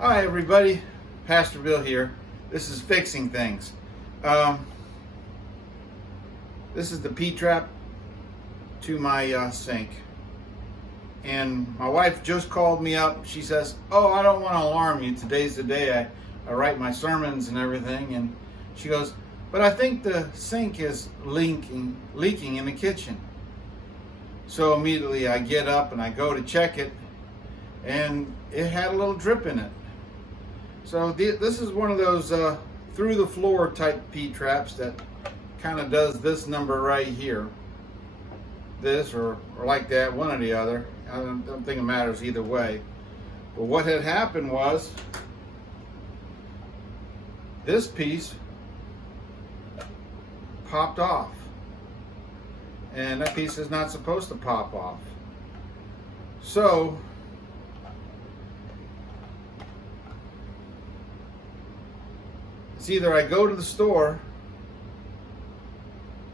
Hi everybody, Pastor Bill here. This is Fixing Things. This is the P-trap to my sink. And my wife just called me up. She says, "Oh, I don't want to alarm you. Today's the day I write my sermons and everything." And she goes, "But I think the sink is leaking in the kitchen." So immediately I get up and I go to check it, and it had a little drip in it. So this is one of those through the floor type P-traps that kind of does this number right here. This or like that, one or the other. I don't think it matters either way. But what had happened was this piece popped off. And that piece is not supposed to pop off. So it's either I go to the store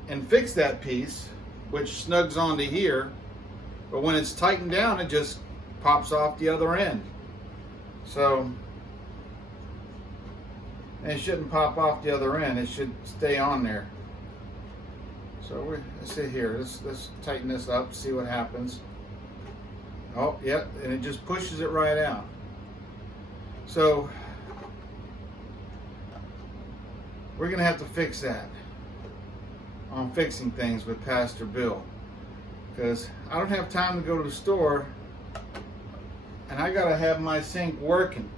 and fix that piece, which snugs onto here, but when it's tightened down, it just pops off the other end. So, and it shouldn't pop off the other end. It should stay on there. So let's see here. Let's tighten this up, see what happens. Oh, yep, and it just pushes it right out. So we're gonna have to fix that on Fixing Things with Pastor Bill, because I don't have time to go to the store and I gotta have my sink working.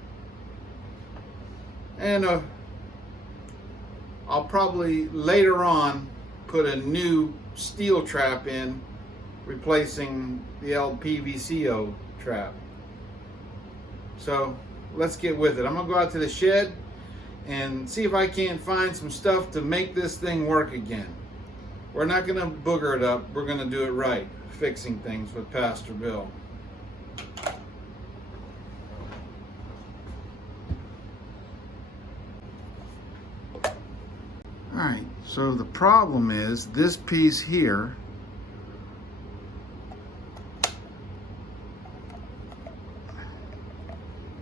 And I'll probably later on put a new steel trap in, replacing the old PVCO trap. So let's get with it. I'm gonna go out to the shed and see if I can't find some stuff to make this thing work again. We're not gonna booger it up, we're gonna do it right. Fixing Things with Pastor Bill. Alright, so the problem is this piece here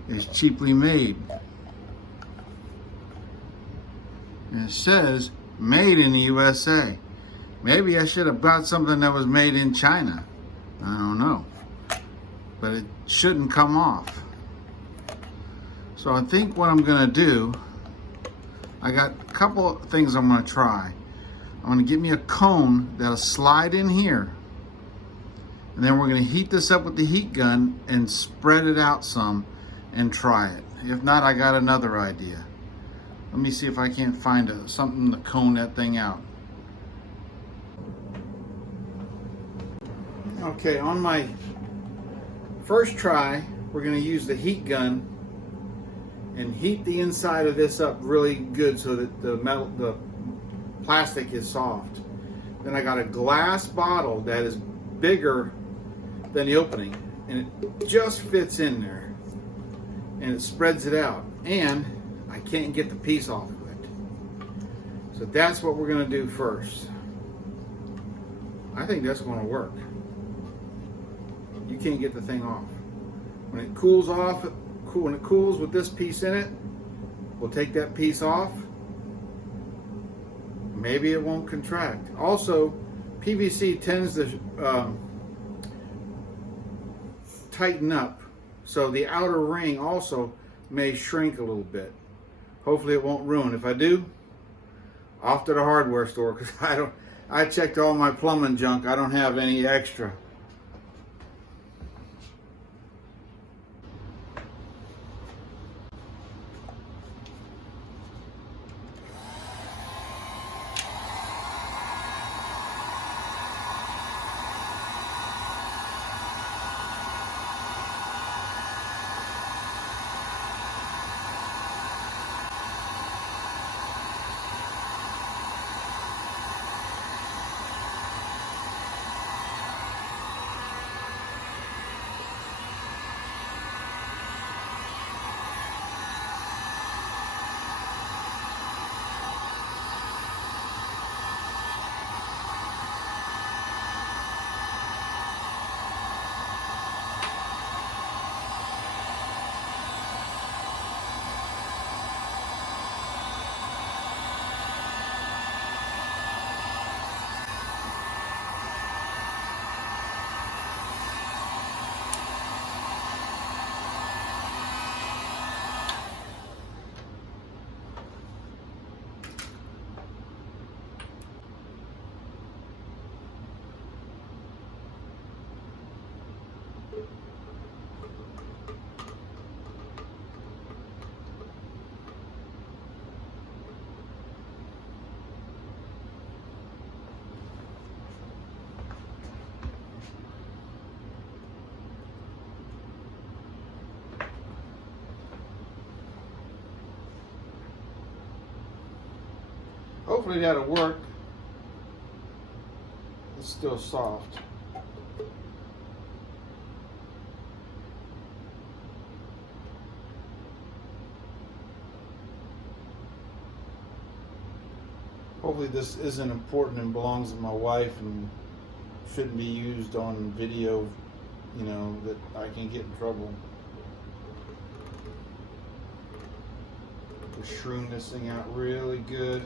is cheaply made. And it says made in the USA. Maybe I should have bought something that was made in China. I don't know. But it shouldn't come off. So I think what I'm gonna do, I got a couple of things I'm gonna try. I'm gonna get me a cone that'll slide in here. And then we're gonna heat this up with the heat gun and spread it out some and try it. If not, I got another idea. Let me see if I can't find something to cone that thing out. Okay, on my first try, we're going to use the heat gun and heat the inside of this up really good so that the plastic is soft. Then I got a glass bottle that is bigger than the opening, and it just fits in there, and it spreads it out, and I can't get the piece off of it. So that's what we're going to do first. I think that's going to work. You can't get the thing off. When it cools off, when it cools with this piece in it, we'll take that piece off. Maybe it won't contract. Also, PVC tends to tighten up, so the outer ring also may shrink a little bit. Hopefully it won't ruin. If I do, off to the hardware store, because I checked all my plumbing junk. I don't have any extra. Hopefully that'll work. It's still soft. Hopefully this isn't important and belongs to my wife and shouldn't be used on video, you know, that I can get in trouble. Just shroom this thing out really good.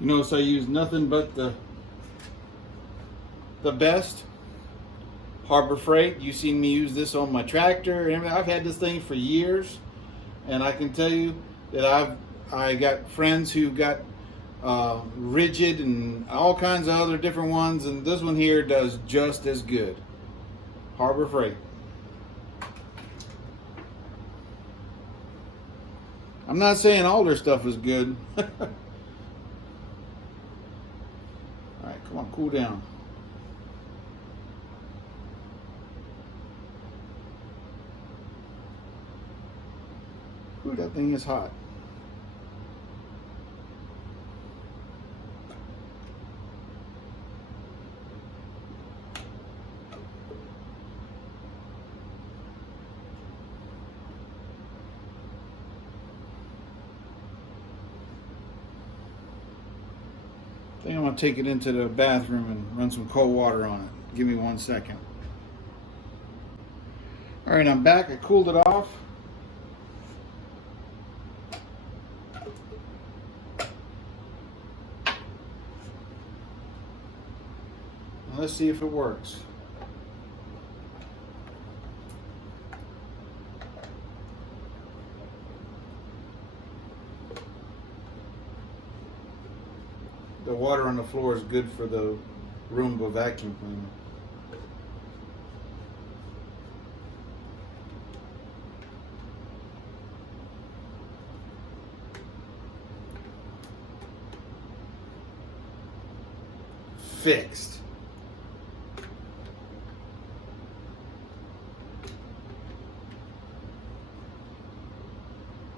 You notice I use nothing but the best Harbor Freight. You've seen me use this on my tractor and everything. I've had this thing for years, and I can tell you that I got friends who got Rigid and all kinds of other different ones, and this one here does just as good. Harbor Freight. I'm not saying all their stuff is good. Alright, come on, cool down. Ooh, that thing is hot. I think I'm going to take it into the bathroom and run some cold water on it. Give me 1 second. Alright, I'm back. I cooled it off. Now let's see if it works. The water on the floor is good for the Roomba vacuum cleaner. Fixed.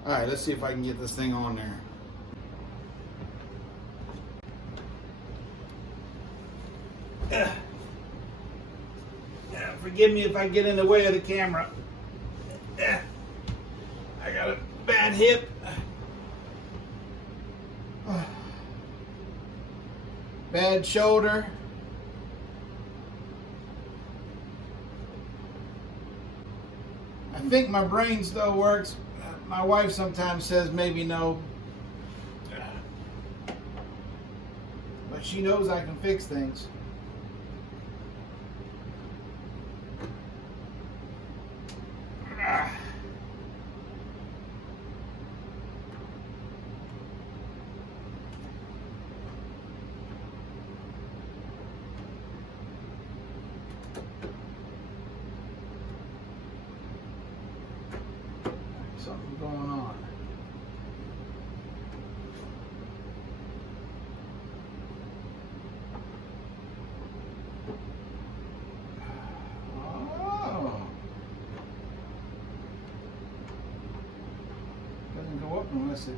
All right, let's see if I can get this thing on there. Forgive me if I get in the way of the camera. I got a bad hip. Bad shoulder. I think my brain still works. My wife sometimes says maybe no. But she knows I can fix things. Something going on. Oh. Doesn't go up unless it.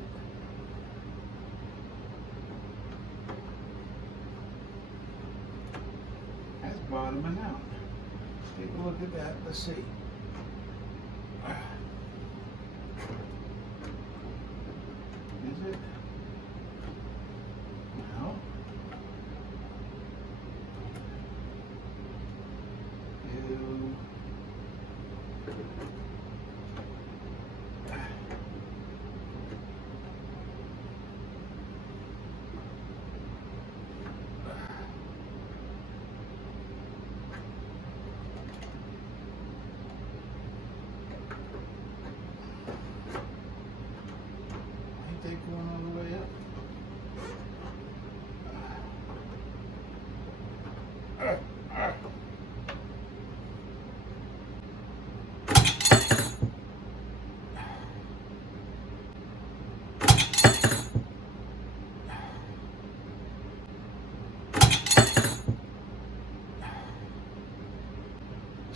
That's bottoming out. Take a look at that. Let's see. Is it? No. Ew.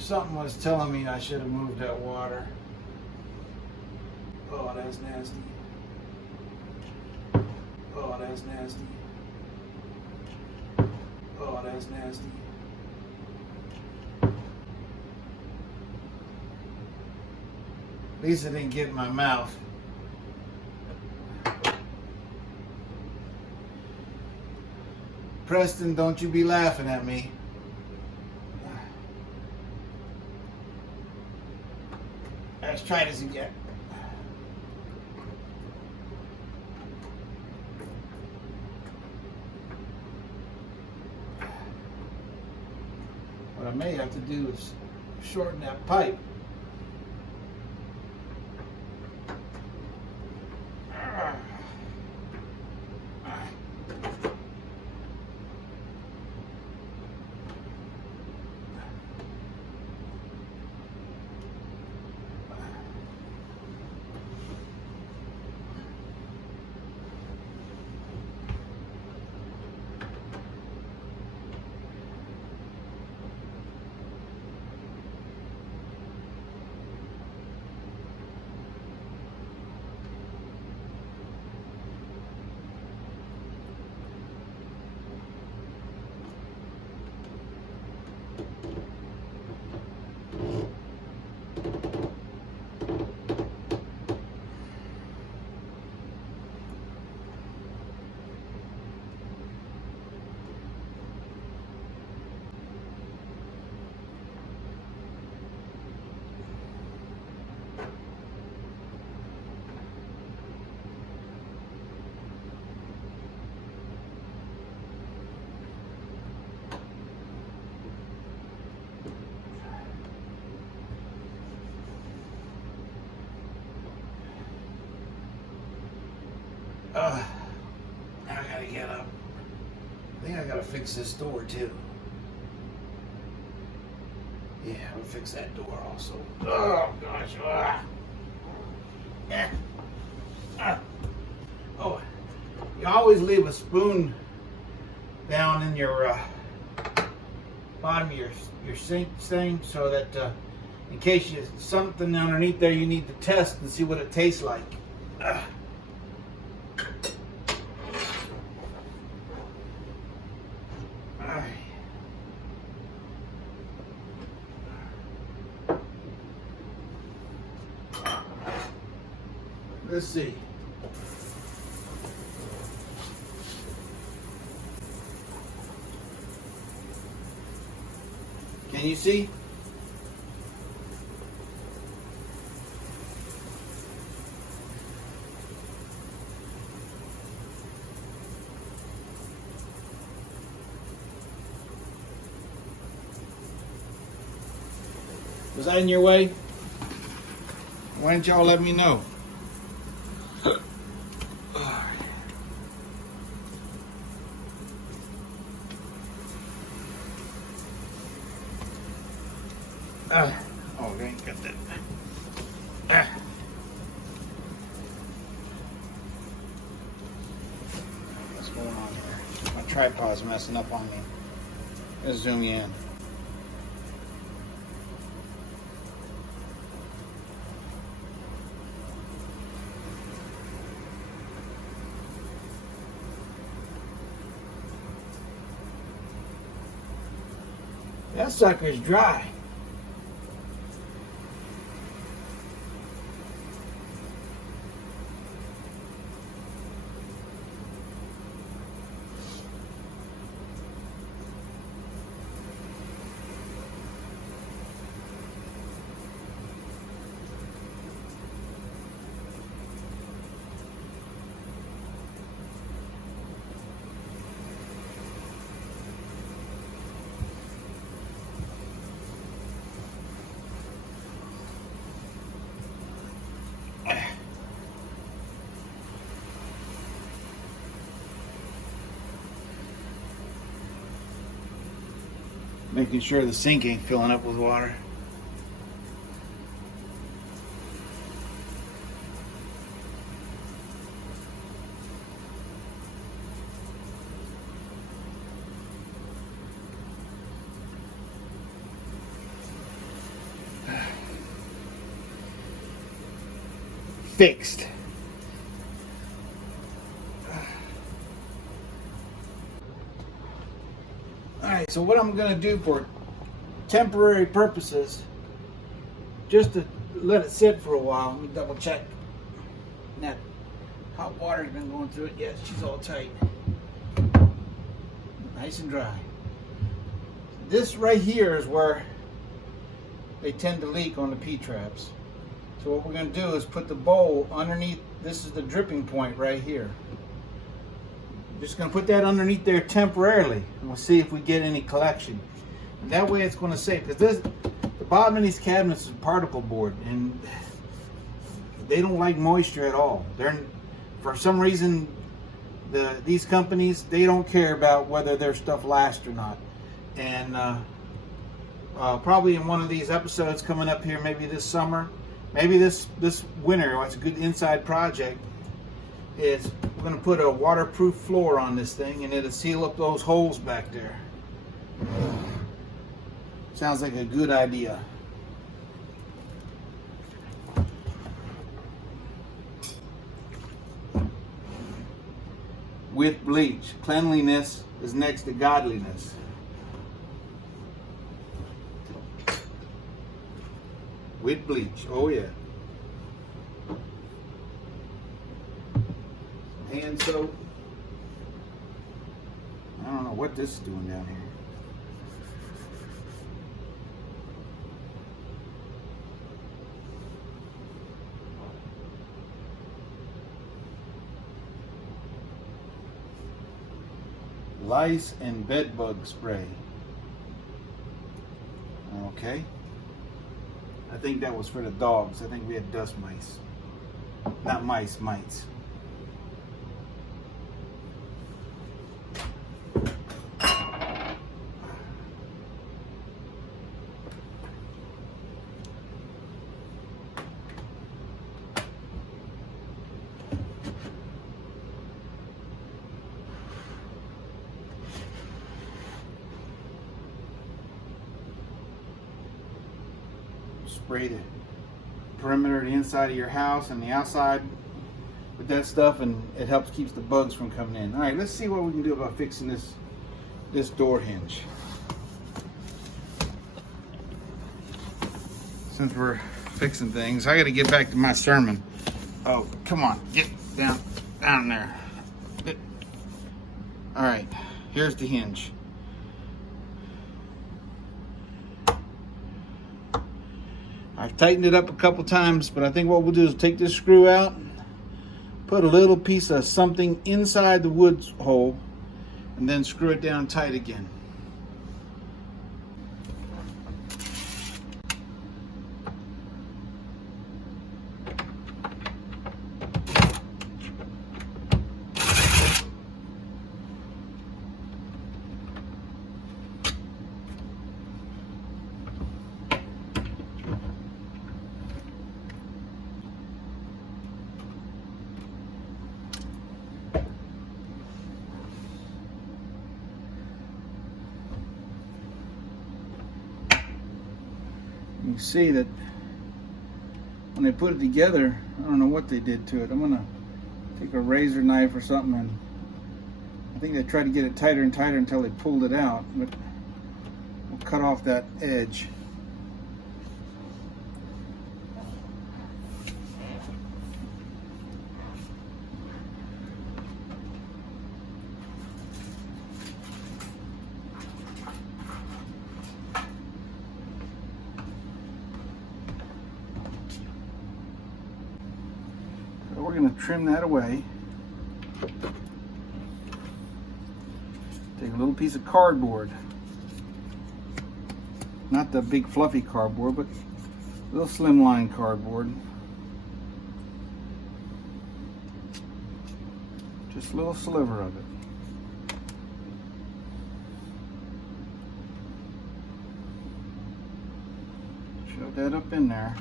Something was telling me I should have moved that water. Oh, that's nasty. Oh, that's nasty. Oh, that's nasty. At least it didn't get in my mouth. Preston, don't you be laughing at me. Let's try this again. What I may have to do is shorten that pipe. Now I gotta get up. I think I gotta fix this door too. Yeah, I'll fix that door also. Oh gosh. Yeah. Oh, you always leave a spoon down in your bottom of your sink thing so that in case you something underneath there you need to test and see what it tastes like. Let's see. Can you see? Was that in your way? Why didn't y'all let me know? Oh, they ain't got that. What's going on here? My tripod's messing up on me. Let's zoom you in. That sucker's dry. Making sure the sink ain't filling up with water. fixed. Alright, so what I'm going to do for temporary purposes, just to let it sit for a while, let me double check. That hot water's been going through it. Yes, she's all tight. Nice and dry. This right here is where they tend to leak on the P-traps. So what we're going to do is put the bowl underneath. This is the dripping point right here. Just going to put that underneath there temporarily, and we'll see if we get any collection. And that way it's going to save, because the bottom of these cabinets is particle board, and they don't like moisture at all. For some reason, these companies, they don't care about whether their stuff lasts or not. And probably in one of these episodes coming up here, maybe this summer, maybe this winter, it's a good inside project, is we're going to put a waterproof floor on this thing, and it'll seal up those holes back there. Sounds like a good idea. With bleach, cleanliness is next to godliness. With bleach, oh yeah. Hand soap. I don't know what this is doing down here. Lice and bed bug spray. Okay. I think that was for the dogs. I think we had dust mice. Not mice, mites. Spray the perimeter, the inside of your house and the outside with that stuff, and it helps keeps the bugs from coming in. All right, let's see what we can do about fixing this door hinge. Since we're fixing things, I got to get back to my sermon. Oh, come on, get down there. All right, here's the hinge. I've tightened it up a couple times, but I think what we'll do is take this screw out, put a little piece of something inside the wood hole, and then screw it down tight again. You see that when they put it together, I don't know what they did to it. I'm gonna take a razor knife or something, and I think they tried to get it tighter and tighter until they pulled it out, but we'll cut off that edge. We're going to trim that away. Take a little piece of cardboard. Not the big fluffy cardboard, but a little slimline cardboard. Just a little sliver of it. Shove that up in there.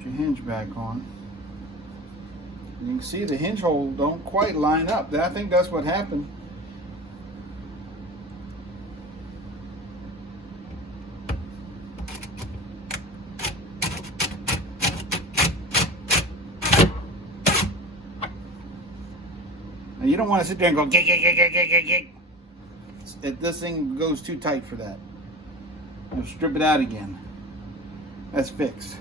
Your hinge back on. You can see the hinge hole don't quite line up. I think that's what happened. And you don't want to sit there and go gick, gick, gick, gick, gick, gick. This thing goes too tight for that. I'll strip it out again. That's fixed.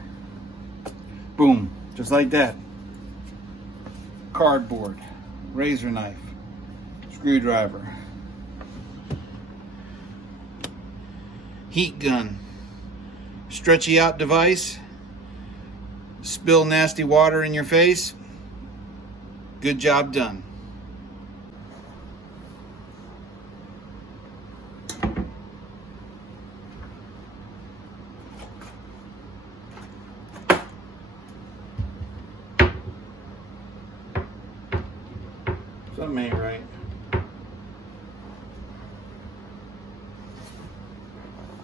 Boom, just like that. Cardboard, razor knife, screwdriver, heat gun, stretchy out device, spill nasty water in your face. Good job done. Something ain't right.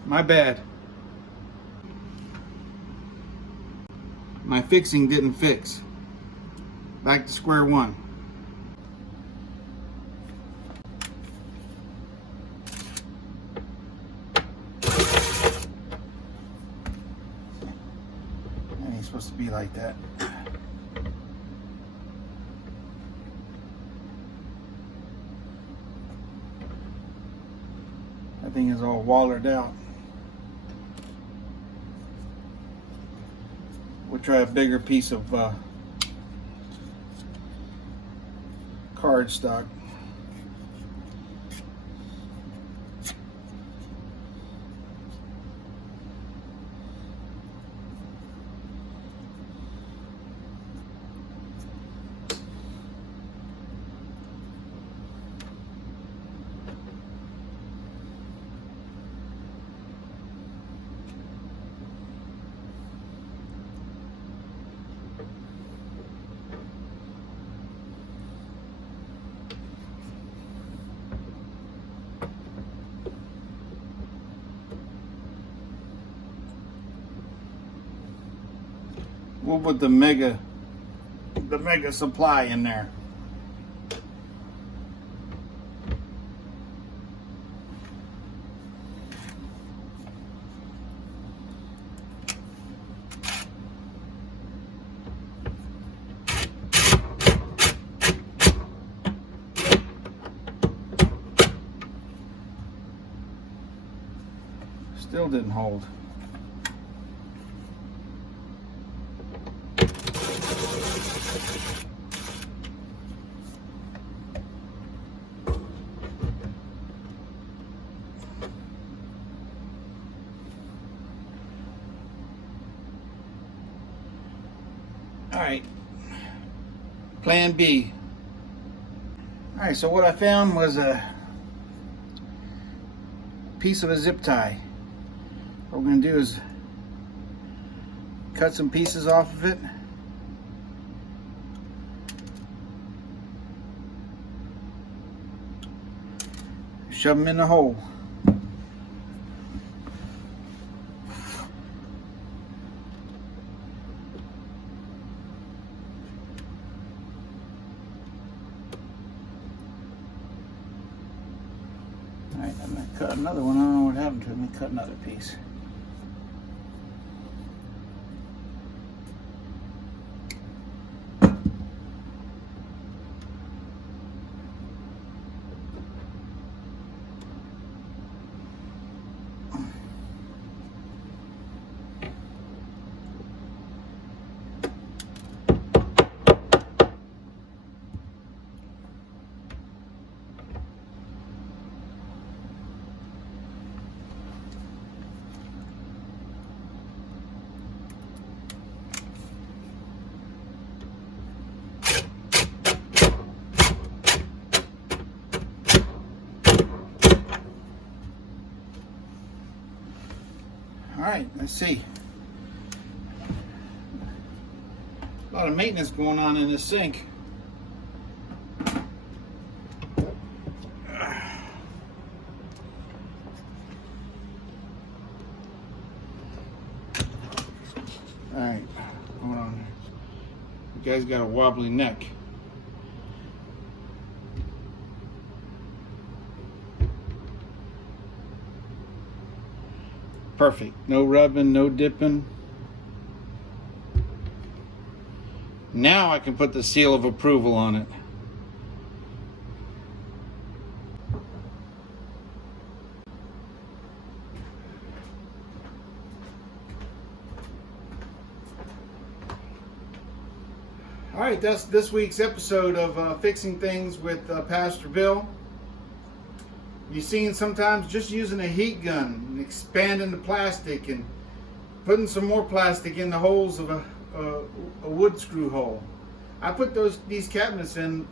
My bad. My fixing didn't fix. Back to square one. It ain't supposed to be like that. That thing is all wallered out. We'll try a bigger piece of cardstock. We'll put the mega supply in there. Still didn't hold. Alright, plan B. Alright, so what I found was a piece of a zip tie. What we're going to do is cut some pieces off of it. Shove them in the hole. Alright, I'm going to cut another one. I don't know what happened to it. Let me cut another piece. Alright, let's see. A lot of maintenance going on in this sink. Alright, hold on. You guys got a wobbly neck. Perfect. No rubbing, no dipping. Now I can put the seal of approval on it. right, that's this week's episode of Fixing Things with Pastor Bill. You've seen sometimes just using a heat gun and expanding the plastic and putting some more plastic in the holes of a wood screw hole. I put these cabinets in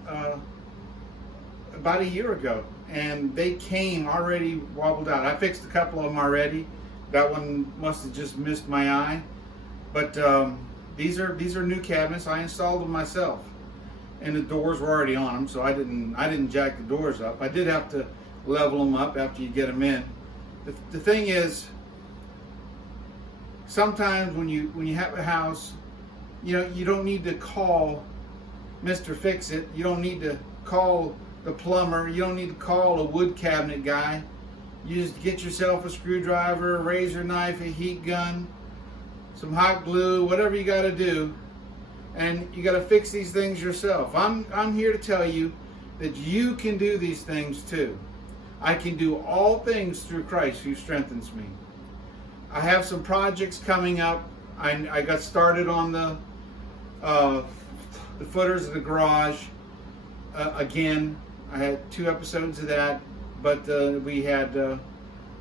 about a year ago, and they came already wobbled out. I fixed a couple of them already. That one must have just missed my eye, but these are new cabinets. I installed them myself, and the doors were already on them, so I didn't jack the doors up. I did have to level them up after you get them in. The thing is, sometimes when you have a house, you don't need to call Mr. Fix It. You don't need to call the plumber. You don't need to call a wood cabinet guy. You just get yourself a screwdriver, a razor knife, a heat gun, some hot glue, whatever you got to do, and you got to fix these things yourself. I'm here to tell you that you can do these things too. I can do all things through Christ who strengthens me. I have some projects coming up. I got started on the footers of the garage again. I had 2 episodes of that, but we had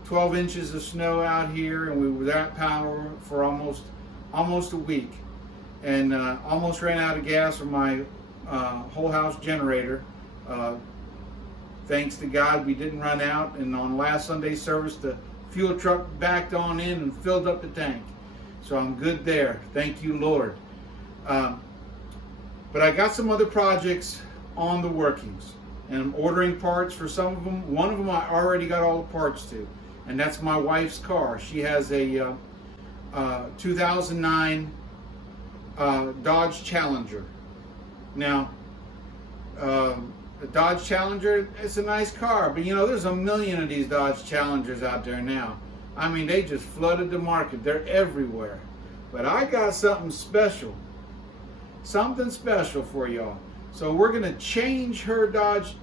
12 inches of snow out here, and we were without power for almost a week, and almost ran out of gas for my whole house generator. Thanks to God, we didn't run out, and on last Sunday's service, the fuel truck backed on in and filled up the tank. So I'm good there. Thank you, Lord. But I got some other projects on the workings, and I'm ordering parts for some of them. One of them I already got all the parts to, and that's my wife's car. She has a 2009 Dodge Challenger. Now, the Dodge Challenger, it's a nice car, but there's a million of these Dodge Challengers out there now. I mean, they just flooded the market. They're everywhere. But I got something special for y'all. So we're gonna change her Dodge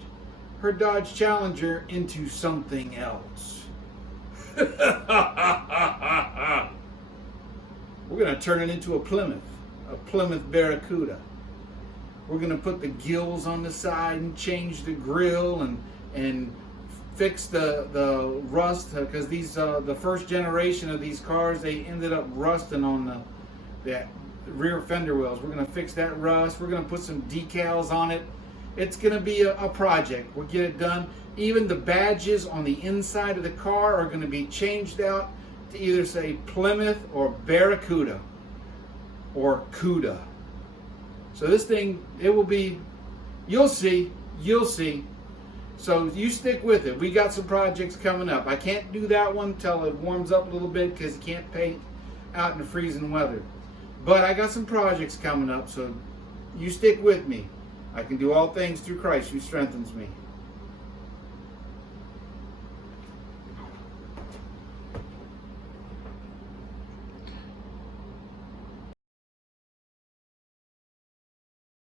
Challenger into something else. We're gonna turn it into a Plymouth Barracuda. We're gonna put the gills on the side and change the grill and fix the rust, because these the first generation of these cars, they ended up rusting on the rear fender wells. We're gonna fix that rust. We're gonna put some decals on it. It's gonna be a project. We'll get it done. Even the badges on the inside of the car are gonna be changed out to either say Plymouth or Barracuda or Cuda. So this thing, it will be, you'll see. So you stick with it. We got some projects coming up. I can't do that one till it warms up a little bit, because you can't paint out in the freezing weather. But I got some projects coming up, so you stick with me. I can do all things through Christ who strengthens me.